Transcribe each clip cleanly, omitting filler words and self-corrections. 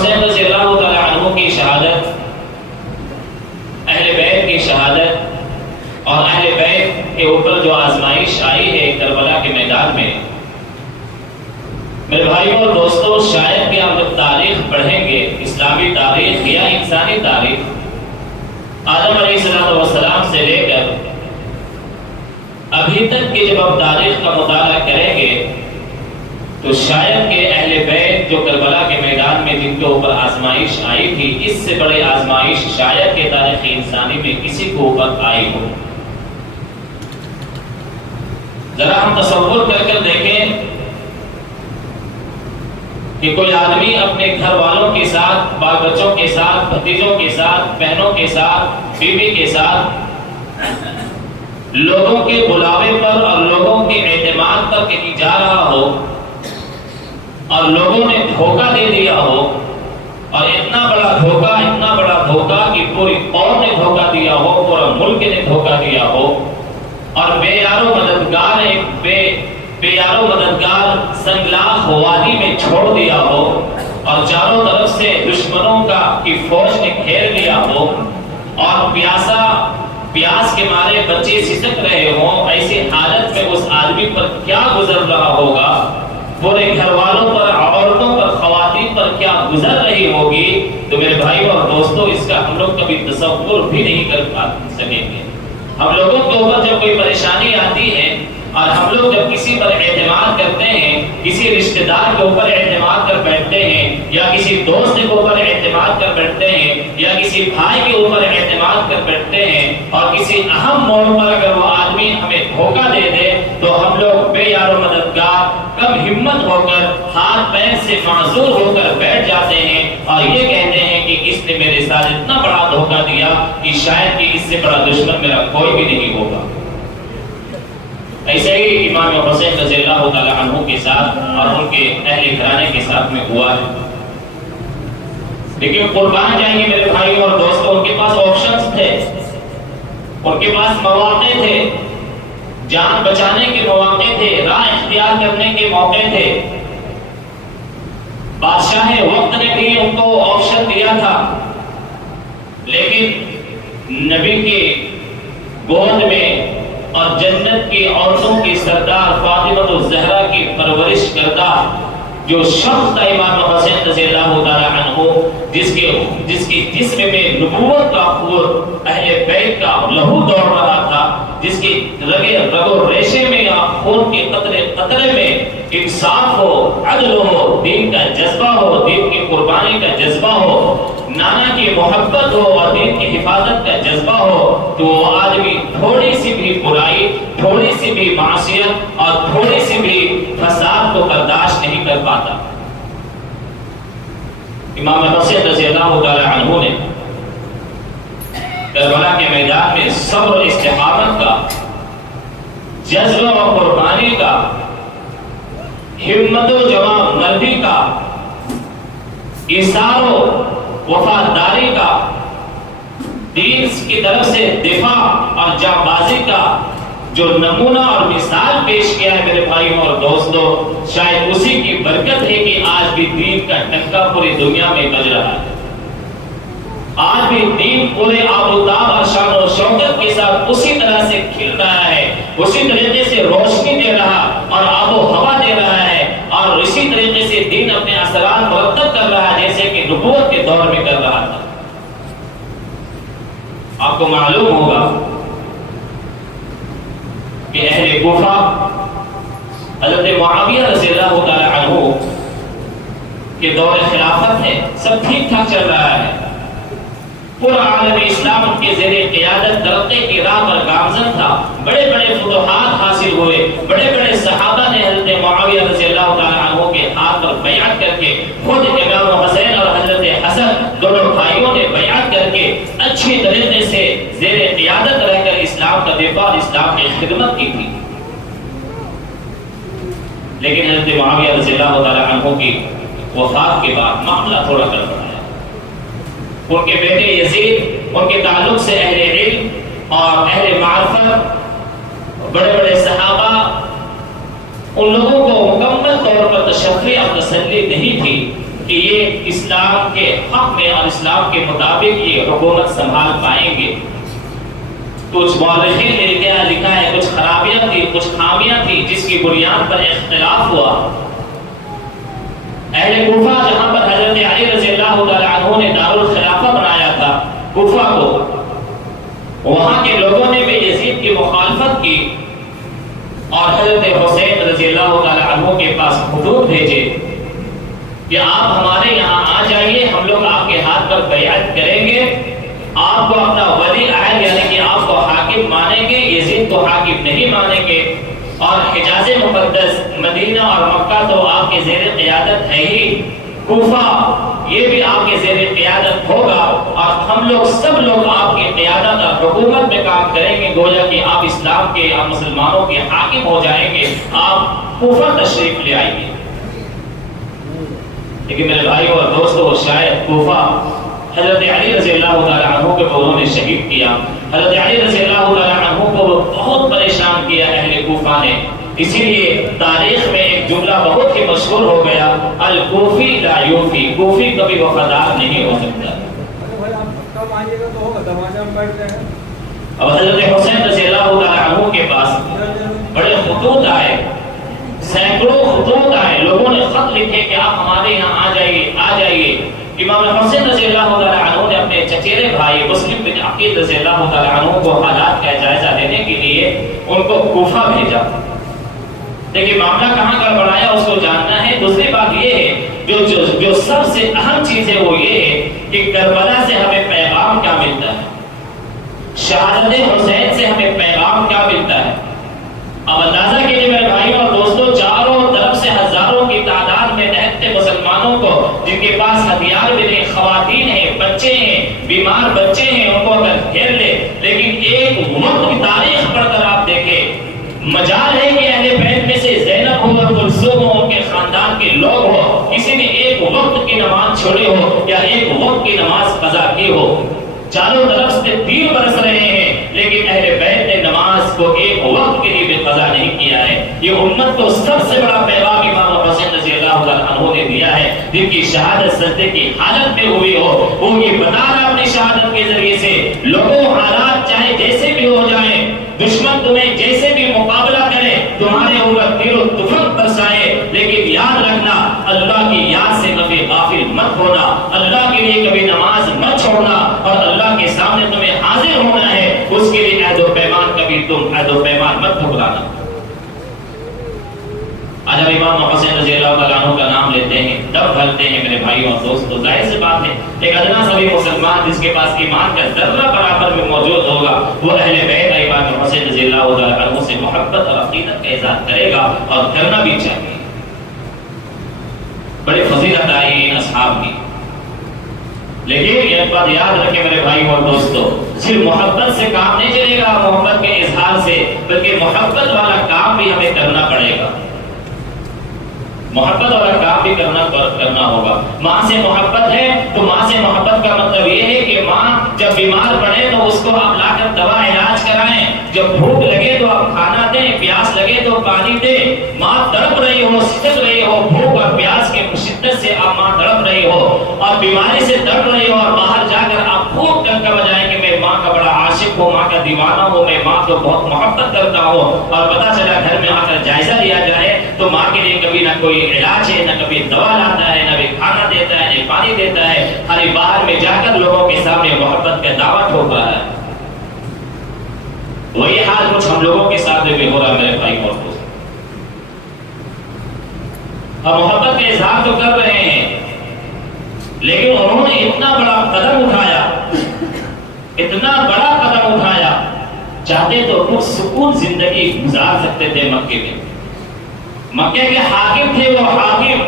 حسین رضی اللہ تعالیٰ عنہ کی شہادت، اہل بیت کی شہادت اور اہل بیت کے اوپر جو آزمائش آئی ہے کربلا کے میدان میں، میرے بھائیوں اور دوستوں، شاید کہ آپ جب تاریخ پڑھیں گے، اسلامی تاریخ یا انسانی تاریخ، آدم علیہ السلام سے لے کر ابھی تک کی جب آپ تاریخ کا مطالعہ کریں گے تو شاید کہ اہل بیت جو کربلا کے میدان میں جن کے اوپر آزمائش آئی تھی، اس سے بڑی آزمائش شاید کہ تاریخ انسانی میں کسی کو اوپر آئی ہو۔ ذرا ہم تصور کر دیکھیں کہ کوئی آدمی اپنے گھر والوں کے ساتھ، بال بچوں کے ساتھ، بھتیجوں کے ساتھ، بہنوں کے ساتھ، بیوی کے ساتھ لوگوں کے بلاوے پر اور لوگوں کے اعتماد پر کہیں جا رہا ہو اور لوگوں نے دھوکہ دے دیا ہو، اور اتنا بڑا دھوکہ کہ پوری قوم نے دھوکہ دیا ہو، پورا ملک نے دھوکہ دیا ہو، اور بے یار و مددگار بے یار و مددگار سنگلاخ وادی میں چھوڑ دیا ہو، اور چاروں طرف سے دشمنوں کی فوج نے گھیر لیا ہو، اور پیاس کے مارے بچے سسک رہے ہوں، ایسی حالت میں اس آدمی پر کیا گزر رہا ہوگا، پورے گھر والوں پر، عورتوں پر، خواتین پر کیا گزر رہی ہوگی، تو میرے بھائیوں اور دوستوں اس کا ہم لوگ کبھی تصور بھی نہیں کر سکیں گے۔ ہم لوگوں کے اوپر جب کوئی پریشانی آتی ہے اور ہم لوگ جب کسی پر اعتماد کرتے ہیں، کسی رشتہ دار کے اوپر اعتماد کر بیٹھتے ہیں، یا کسی دوست کے اوپر اعتماد کر بیٹھتے ہیں، یا کسی بھائی کے اوپر اعتماد کر بیٹھتے ہیں، اور کسی اہم موڑ پر اگر وہ آدمی ہمیں دھوکہ دے دے تو ہم لوگ بے یار و مددگار، کم ہمت ہو کر، ہاتھ پیر سے معذور ہو کر بیٹھ جاتے ہیں اور یہ کہتے ہیں کہ اس نے میرے ساتھ اتنا بڑا دھوکہ دیا کہ شاید کہ اس سے بڑا دشمن میرا کوئی بھی نہیں ہوگا۔ ایسے ہی امام حسین رضی اللہ تعالیٰ عنہ کے ساتھ اور ان کے اہل گھرانے کے ساتھ میں ہوا ہے۔ لیکن قربان جائیں گے میرے بھائیوں اور دوستوں، ان کے پاس آپشنز تھے، ان کے پاس مواقع تھے، جان بچانے کے مواقع تھے، راہ اختیار کرنے کے موقع تھے۔ بادشاہ وقت نے بھی ان کو آپشن دیا تھا، لیکن نبی کے گود میں اور جنت کی عورتوں کی سردار فاطمہ الزہرا کی پرورش کردہ جو شخص تھا امام حسین رضی اللہ تعالیٰ عنہ، جس کے جسم میں نبوت کا خون، اہل بیت کا لہو دوڑ رہا تھا، جس کی رگ و ریشے میں یا خون کے قطرے قطرے میں انصاف ہو، عدل ہو، دین کا جذبہ ہو، دین کی قربانی کا جذبہ ہو، نانا کی محبت ہو اور دین کی حفاظت کا جذبہ ہو، تو وہ آدمی تھوڑی سی بھی برائی، تھوڑی سی بھی معصیت اور تھوڑی سی بھی فساد کو برداشت نہیں کر پاتا۔ امام حسین رضی اللہ تعالی عنہ نے کربلا کے میدان میں صبر و استقامت کا، جذبہ و قربانی کا، ہمت و جوان مردی کا، ایثار و وفاداری کا، دین کی طرف سے دفاع اور جانبازی کا جو نمونہ اور مثال پیش کیا ہے میرے بھائیوں اور دوستوں، شاید اسی کی برکت ہے کہ آج بھی دین کا ڈنکا پوری دنیا میں بج رہا ہے۔ آج بھی دین پورے آب و تاب اور شان و شوکت کے ساتھ اسی طرح سے کھل رہا ہے، اسی طریقے سے روشنی دے رہا اور آب و ہوا دے رہا ہے، اور اسی طریقے سے دین اپنے اثرات مرتب کر رہا ہے جیسے کہ نبوت کے دور میں کر رہا تھا۔ آپ کو معلوم ہوگا کہ اہل کوفہ حضرت معاویہ رضی اللہ تعالی عنہ کے دور خلافت ہے، سب ٹھیک ٹھاک چل رہا ہے، پورا عالم اسلام ان کے زیر قیادت ترقی کی راہ پر گامزن تھا، بڑے بڑے فتوحات حاصل ہوئے، بڑے بڑے صحابہ نے حضرت معاویہ رضی اللہ تعالی عنہ کے ہاتھ پر بیعت کر کے، خود امام حسین اور حضرت حسن دونوں بھائیوں نے بیعت کر کے اچھی طریقے سے زیر قیادت رہ کر اسلام کا دفاع اور اسلام کی خدمت کی تھی۔ لیکن حضرت معاویہ رضی اللہ تعالی عنہ کی وفات کے بعد معاملہ تھوڑا گڑبڑا ہے۔ ان کے بیٹے یزید، ان کے تعلق سے اہل علم اور اہل معرفت، بڑے بڑے صحابہ، ان لوگوں کو مکمل طور پر تشفی اور تسلی نہیں تھی کہ یہ اسلام کے حق میں اور اسلام کے مطابق یہ حکومت سنبھال پائیں گے۔ کچھ مورخین نے لکھا ہے کچھ خرابیاں تھی، کچھ خامیاں تھی جس کی بنیاد پر اختلاف ہوا۔ اہل کوفہ جہاں پر حضرت علی رضی اللہ تعالی عنہ نے دارالخلافہ بنایا تھا کوفہ کو، وہاں کے لوگوں نے بھی یزید کی مخالفت کی اور حضرت حسین رضی اللہ تعالی عنہ کے پاس خطوط بھیجے کہ آپ ہمارے یہاں آ جائیے، ہم لوگ آپ کے ہاتھ پر بیعت کریں گے، آپ کو اپنا ولی عہد یعنی کہ آپ کو حاکم مانیں گے، یزید کو حاکم نہیں مانیں گے، اور حجاز مقدس مدینہ اور مکہ تو آپ کے زیر قیادت ہے ہی، کوفہ یہ بھی آپ کے زیر قیادت ہوگا، اور ہم لوگ سب لوگ آپ کی قیادت اور حکومت میں کام کریں گے، گویا کہ آپ اسلام کے اور مسلمانوں کے حاکم ہو جائیں گے، آپ کوفہ تشریف لے آئیں گے۔ لیکن میرے بھائیوں اور دوستوں، شاید کوفہ حضرت علی رضی اللہ تعالی عنہ کو انہوں نے شہید کیا، حضرت علی رضی اللہ تعالی عنہ کو بہت پریشان کیا اہل کوفہ نے، اسی لیے تاریخ میں ایک جملہ بہت ہی مشہور ہو گیا، الکوفی لا یوفی، کوفی کبھی وفادار نہیں ہو سکتا۔ اب حضرت حسین رضی اللہ تعالی عنہ کے پاس بڑے خطوط آئے، سینکڑوں خطوط آئے، لوگوں نے خط لکھے کہ آپ ہمارے یہاں آ جائیے آ جائیے۔ امام حسین رضی اللہ تعالی عنہ نے اپنے چچیرے بھائی مسلم بن عقیل رضی اللہ تعالی عنہ کو حالات کا جائزہ لینے کے لیے ان کو کوفہ بھیجا۔ لیکن معاملہ کہاں کا بڑھایا اس کو جاننا ہے۔ دوسری بات یہ ہے جو سب سے اہم چیز ہے وہ یہ ہے کہ کربلا سے ہمیں پیغام کیا ملتا ہے، شہادت حسین سے ہمیں پیغام کیا ملتا ہے۔ اب اندازہ کیجیے میرے بھائیوں اور دوستوں، چاروں طرف سے ہزاروں کی تعداد میں نہتے مسلمانوں کو، جن کے پاس ہتھیار بھی نہیں، خواتین ہیں، بچے ہیں، بیمار بچے ہیں، ان کو اگر گھیر لے، لیکن ایک وقت کی تاریخ پڑھ کر آپ دیکھیں، مجال ہے کہ اہل بیت میں سے زینب ہو اور کلثوم ہو، ان کے خاندان کے لوگ ہو، کسی نے ایک وقت کی نماز چھوڑی ہو یا ایک وقت کی نماز قضا کی ہو۔ چاروں طرف سے تیر برس رہے ہیں، لیکن اہل بیت نے نماز کو ایک وقت کے لیے بھی قضا نہیں کیا ہے۔ یہ امت کو سب سے بڑا پیغام امام حسین رضی اللہ تعالیٰ عنہ نے دیا ہے، جن کی شہادت سجدے کی حالت میں ہوئی ہو، وہ یہ بتا رہا اپنی شہادت کے ذریعے سے، لوگوں حالات چاہے جیسے بھی ہو جائیں، دشمن تمہیں جیسے بھی مقابلہ کرے، تمہارے اوپر تیر و تفنگ برسائے، لیکن یاد رکھنا اللہ کی یاد سے کبھی غافل مت ہونا، اللہ کے لیے کبھی نماز مت چھوڑنا، اور اللہ کے سامنے تمہیں حاضر ہونا ہے، اس کے لیے عہد و پیمان کبھی تم عہد و پیمان مت ٹھکرانا۔ آج ہم امام حسین رضی اللہ تعالیٰ عنہ کا نام لیتے ہیں، دم بھرتے ہیں میرے بھائیوں اور دوستوں، ظاہر سی بات ہے ایک ادنا سا بھی مسلمان جس کے پاس ایمان کا ذرہ برابر میں موجود ہوگا، وہ اہل بیت امام حسین رضی اللہ تعالیٰ عنہ سے محبت اور عقیدت کا اظہار کرے گا، اور کرنا بھی چاہیے۔ بڑی فضیلت آئی ان اصحاب کی، لیکن ایک بات یاد رکھیں میرے بھائی اور دوستو، صرف محبت سے کام نہیں چلے گا، محبت کے اظہار سے، بلکہ محبت والا کام بھی ہمیں کرنا پڑے گا، محبت والا کام بھی کرنا ہوگا۔ ماں سے محبت ہے تو ماں سے محبت کا مطلب یہ ہے کہ ماں جب بیمار پڑے تو اس کو آپ لا کر دوا علاج کرائیں، جب بھوک لگے تو آپ کھانا دیں، پیاس لگے تو پانی دیں، ماں تڑپ رہی ہو، سکت رہی ہو، بھوک اور پیاس کے شدت سے آپ ماں تڑپ رہی ہو اور بیماری سے تڑپ رہی ہو، اور باہر جا کر آپ بھوک کر کے بجائیں کہ میں ماں کا بڑا عاشق ہوں، ماں کا دیوانہ ہوں، میں ماں کو بہت محبت کرتا ہوں، اور پتہ چلا گھر میں آ کر جائزہ لیا جائے تو ماں کے لیے کبھی نہ کوئی علاج ہے، نہ کبھی دوا لاتا ہے، نہ بھی کھانا دیتا ہے، نہ پانی دیتا ہے، خالی باہر میں جا کر لوگوں کے سامنے محبت کا دعویٰ ٹھوک رہا ہے۔ وہی حال کچھ ہم لوگوں کے ساتھ بھی ہو رہا ہے میرے بھائی اور دوست۔ ہم محبت کا اظہار تو کر رہے ہیں، لیکن انہوں نے اتنا بڑا قدم اٹھایا، اتنا بڑا قدم اٹھایا، چاہتے تو پرسکون زندگی گزار سکتے تھے مکے میں۔ مکے کے حاکم تھے وہ حاکم،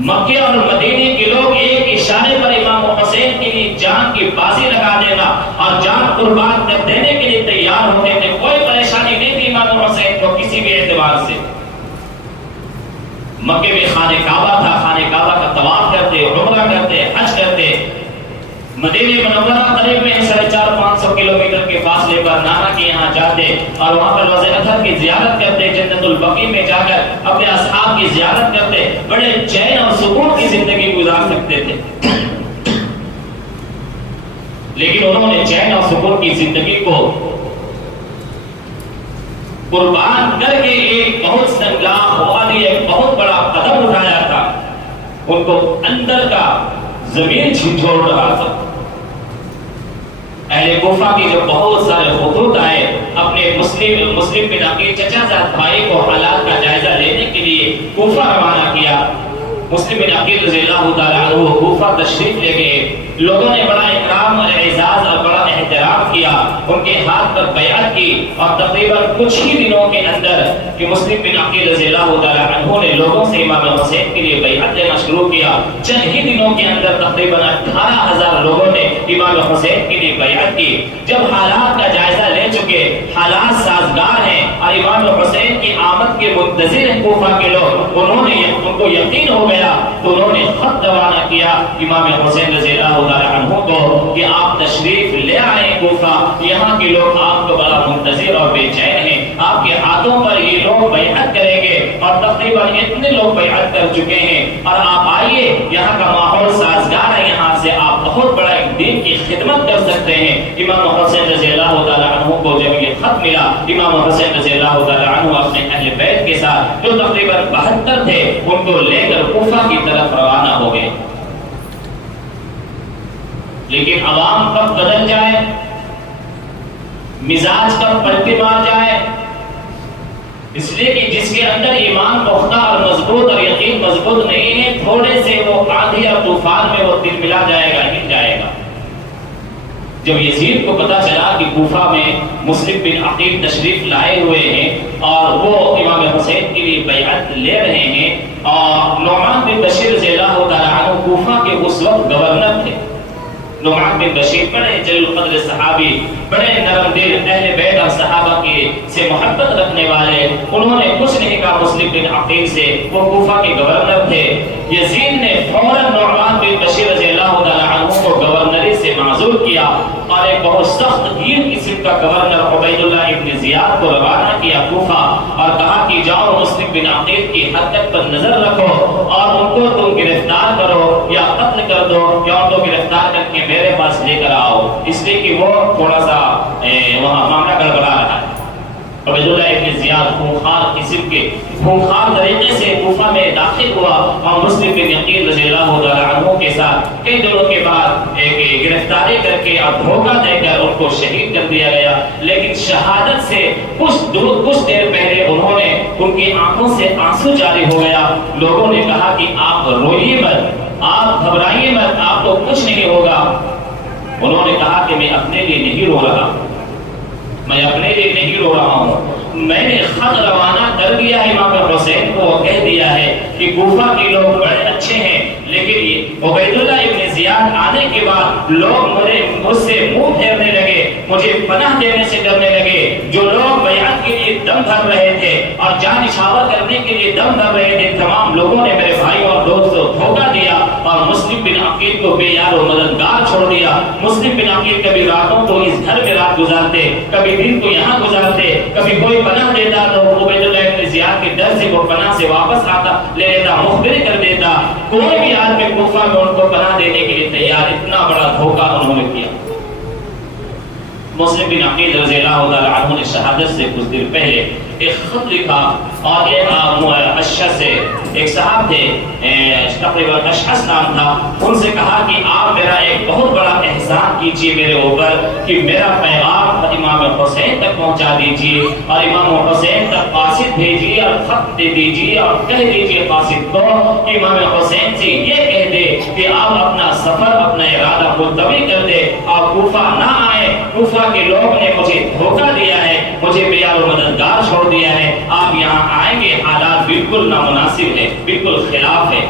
مکے اور مدینے کے لوگ ایک اشارے پر امام حسین کے لیے جان کی بازی لگا دینا اور جان قربان کر دینے کے لیے تیار ہوتے تھے، کوئی پریشانی نہیں تھی امام حسین کو کسی بھی اعتبار سے۔ مکے میں خانہ کعبہ تھا، خانہ کعبہ کا طواف کرتے، عمرہ کرتے، حج کرتے۔ مدینہ منورہ قریب میں 450-500 کلومیٹر کے فاصلے پر نانا کے یہاں جاتے اور وہاں پر روزہ اطہر کی زیارت کرتے، جنت البقیع میں جا کر اپنے اصحاب کی زیارت کرتے، بڑے چین اور سکون کی زندگی گزار سکتے تھے۔ لیکن انہوں نے چین اور سکون کی زندگی کو قربان کر کے ایک بہت سنگلاخ وادی، ایک بہت بڑا قدم اٹھایا تھا۔ ان کو اندر کا زمین جھنجھوڑ رہا تھا۔ اہل کوفہ کی جو بہت سارے خطوط آئے اپنے مسلم بن عقیل چچا زاد بھائی کو حالات کا جائزہ لینے کے لیے کوفہ روانہ کیا۔ مسلم بن عقیل رضی اللہ تعالیٰ عنہ کوفہ تشریف لے گئے۔ لوگوں نے بڑا اکرام اور اعزاز اور بڑا احترام کیا، ان کے ہاتھ پر بیعت کی، اور تقریباً کچھ ہی دنوں کے اندر کہ مسلم بن عقیل رضی اللہ تعالیٰ عنہ نے لوگوں سے امام حسین کے لیے بیعت لینا شروع کیا۔ چند ہی دنوں کے اندر تقریباً 18,000 لوگوں نے امام حسین کے لیے بیعت کی۔ جب حالات کا جائزہ لے چکے، حالات سازگار ہیں اور امام حسین کی آمد کے منتظر ہیں کوفہ کے لوگ، ان کو یقین ہو گیا تو انہوں نے خط روانہ کیا امام حسین رضی اللہ تعالیٰ عنہ کو کہ آپ تشریف لے آئیں کوفہ، یہاں کے لوگ آپ کو بڑا منتظر اور بے چین ہیں، آپ کے ہاتھوں پر یہ لوگ بیعت کریں گے، اور تقریباً اتنے لوگ بیعت کر چکے ہیں، اور آپ آئیے، یہاں کا ماحول سازگار ہے، یہاں سے آپ بہت بڑا ایک دین کی خدمت کر سکتے ہیں۔ امام حسین رضی اللہ تعالیٰ عنہ کو جب یہ خط ملا، امام حسین رضی اللہ تعالیٰ عنہ اپنے اہل بیت کے ساتھ جو تقریباً 72 تھے ان کو لے کر کوفہ کی طرف روانہ ہو گئے۔ لیکن عوام کب بدل جائے، مزاج کب پلٹی مار جائے، اس لیے کہ جس کے اندر ایمان پختہ اور مضبوط اور یقین مضبوط نہیں ہے، تھوڑے سے وہ آندھی اور طوفان میں وہ دل ملا جائے گا، ہل جائے گا۔ جب یزید کو پتا چلا کہ کوفہ میں مسلم بن عقیل تشریف لائے ہوئے ہیں اور وہ امام حسین کے لیے بیعت لے رہے ہیں، اور نعمان بن بشیر رضی اللہ تعالیٰ عنہ کوفہ کے اس وقت گورنر تھے۔ نعمان بن بشیر بڑے جلیل القدر صحابی، بڑے نرم دل، اہل بیت اور صحابہ کے سے محبت رکھنے والے، انہوں نے کچھ نہیں کہا مسلم بن عقیل سے، وہ کوفہ کے گورنر تھے۔ یزید نے فوراً نعمان بن بشیر رضی اللہ تعالیٰ عنہ کو گورنری سے معزول کیا، اور ایک بہت سخت گیر قسم کا گورنر عبید اللہ ابن زیاد کو روانہ کیا کوفہ، اور کہا کہ جاؤ مسلم بن عقیل کی حرکت پر نظر رکھو، اور ان کو تم گرفتار کرو یا قتل کر دو، یا ان کو گرفتار کر کے میرے پاس لے کر آؤ، اس لیے کہ وہ تھوڑا سا وہاں معاملہ گڑبڑا رہا ہے۔ عبید اللہ ابن زیاد خونخوار قسم کے خونخوار طریقے سے کوفہ میں داخل ہوا، اور مسلم بن عقیل رضی اللہ تعالیٰ عنہ کے ساتھ کئی دنوں کے بعد ایک گرفتاری کر کے اور دھوکہ دے کر ان کو شہید کر دیا گیا۔ لیکن شہادت سے کچھ دیر پہلے انہوں نے ان کی آنکھوں سے آنسو جاری ہو گیا۔ لوگوں نے کہا کہ آپ روئیے مت، آپ گھبرائیے مت، آپ کو کچھ نہیں ہوگا۔ انہوں نے کہا کہ میں اپنے لیے نہیں رو رہا، میں اپنے لیے نہیں رو رہا ہوں، میں نے خط روانہ کر دیا ہے امام حسین کو، وہ کہہ دیا ہے کہ کوفہ کے لوگ بڑے اچھے ہیں، لیکن یہ عبید اللہ ابن زیاد آنے کے بعد لوگ مجھ سے منہ پھیرنے لگے، مجھے پناہ دینے سے ڈرنے لگے۔ جو لوگ بیعت کے لیے دم بھر رہے تھے اور جان نشاور کرنے کے لیے دم بھر رہے تھے، تمام لوگوں نے میرے بھائی اور دوست کو دھوکہ دیا اور مسلم بن عقیل کو بے یار و مددگار چھوڑ دیا۔ مسلم بن عقیل کبھی راتوں کو اس گھر میں رات گزارتے، کبھی دن کو یہاں گزارتے، کبھی کوئی پناہ دیتا تو عبید اللہ ابن زیاد کے ڈر سے وہ پناہ سے واپس آتا، لے لیتا، مخبری کر دیتا۔ کوئی بھی آدمی کوفہ میں ان کو پناہ دینے کے لیے تیار، اتنا بڑا دھوکہ انہوں نے کیا۔ مسلم بن عقیل رضی اللہ تعالیٰ عنہ نے شہادت سے کچھ دیر پہلے ایک خط لکھا، اور ایک اشعث سے ایک صاحب تھے، تقریباً اشعث نام تھا، ان سے کہا کہ آپ میرا ایک بہت بڑا احسان کیجیے میرے اوپر، کہ میرا پیغام امام حسین تک پہنچا دیجیے، اور امام حسین تک قاصد بھیجیے اور خط دے دیجیے، اور کہہ دیجیے قاصد کو کہ امام حسین سے یہ کہہ دے کہ آپ اپنا سفر، اپنا ارادہ ملتوی کر دے اور کوفہ نہ آئے۔ کوفہ کے لوگ نے مجھے دھوکہ دیا ہے، مجھے بے یار و مددگار چھوڑ دیا ہے، آپ یہاں آئیں گے، حالات بالکل نامناسب ہے، بالکل خلاف ہے۔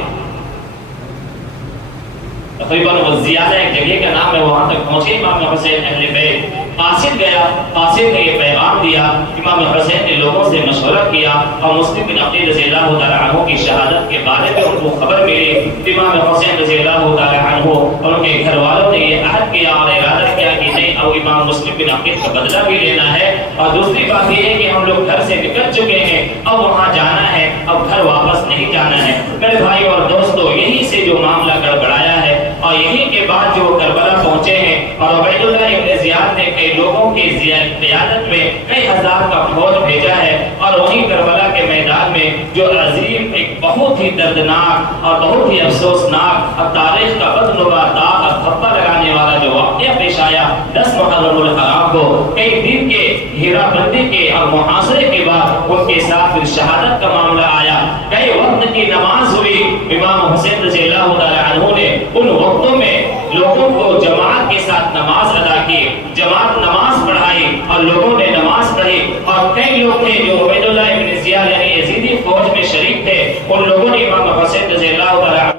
تقریباً وہ زیادہ ایک جگہ کا نام ہے، وہاں تک پہنچے امام حسین اہل بیت، قاصد گیا، قاصد نے یہ پیغام دیا، امام حسین نے لوگوں سے مشورہ کیا اور مسلم بن عقیل رضی اللہ تعالیٰ عنہ کی شہادت کے بارے میں ان کو خبر ملی۔ امام حسین رضی اللہ تعالیٰ عنہ اور ان کے گھر والوں نے یہ عہد کیا اور ارادہ کیا کہ نہیں، اب امام مسلم بن عقیل کا بدلہ بھی لینا ہے، اور دوسری بات یہ ہے کہ ہم لوگ گھر سے نکل چکے ہیں، اب وہاں جانا ہے، اب گھر واپس نہیں جانا ہے۔ میرے بھائی اور دوستو، یہی سے جو معاملہ گڑبڑایا ہے اور یہی کے بعد جو کربلا پہنچے ہیں اور عبید اللہ ابن زیاد نے کئی لوگوں کی قیادت میں کئی ہزار کا فوج بھیجا ہے، اور وہیں کربلا کے میدان میں جو عظیم ایک بہت ہی دردناک اور بہت ہی افسوسناک اور تاریخ کا بدنما داغ اور دھبا لگانے والا جو واقعہ پیش آیا 10 محرم الحرام کو، کئی دن کے گھیرا بندی کے اور محاصرے کے بعد ان کے ساتھ پھر شہادت کا معاملہ آیا، کئی وقت کی نماز ہوئی۔ امام حسین رضی اللہ تعالیٰ عنہ نے ان وقتوں میں لوگوں کو جماعت کے ساتھ نماز ادا کی، جماعت نماز پڑھائی اور لوگوں نے نماز پڑھی، اور کئی لوگ تھے جو عبید اللہ ابن زیاد یعنی یزیدی فوج میں شریک تھے، ان